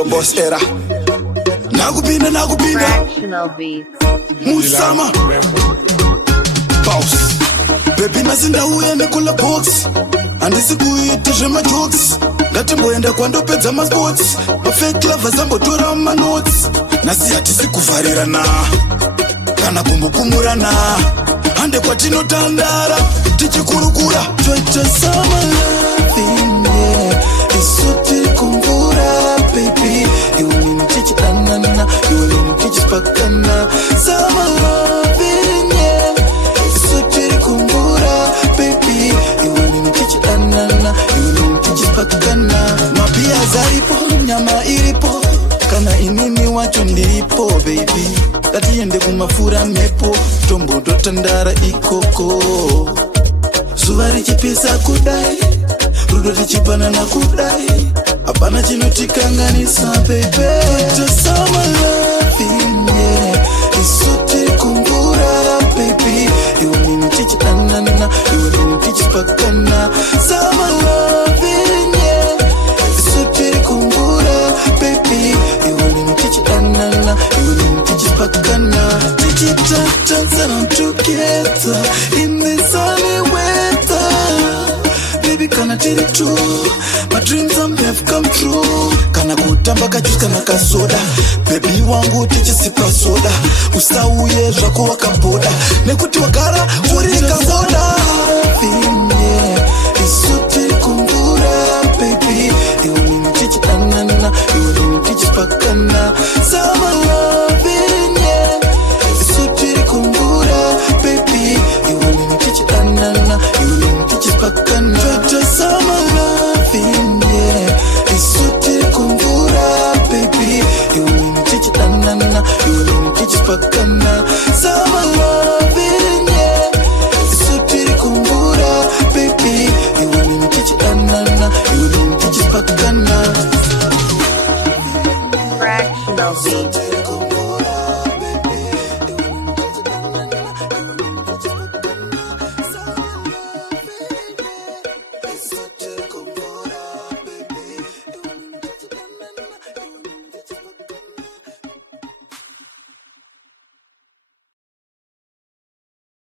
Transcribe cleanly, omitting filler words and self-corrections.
Your boss era Nakupinda Fractional beats Musama Boss Baby nazinda uende kula box Andisi kuita shema jokes Ngatimboenda kwandopedza ma sports Ma fake lovers ambotora ma notes Nasi hatisi kufarirana Kana kumbukumurana Hande kwa tino tandara Tichikurukura Twaita summer loving yeah Isoti kumbura baby Iwini tichi anana Iwini tichi spakana Summer loving yeah Isoti kumbura baby Iwini tichi anana Iwini tichi spakana Mapia zaripo Nyama iripo Kana inini wacho ndiripo baby Kati yende kumafura mepo Tombo dotandara ikoko Zuvari chipisa kudai Rudo tichipana na kudai Apana chinotikanganisa baby To summer loving yeah Isoti kumbura baby Iwini tichi anana Iwini tichi spakana Summer loving yeah Isoti kumbura baby Iwini tichi anana Iwini tichi spakana Tichi tata and I'm together In the sunny weather Baby can I tell you true My dreams have come true Kana kutamba kajuice kana kasoda Baby wangu tichi sipa soda Usauye zvako wakaboda Nekuti wagara uri kasoda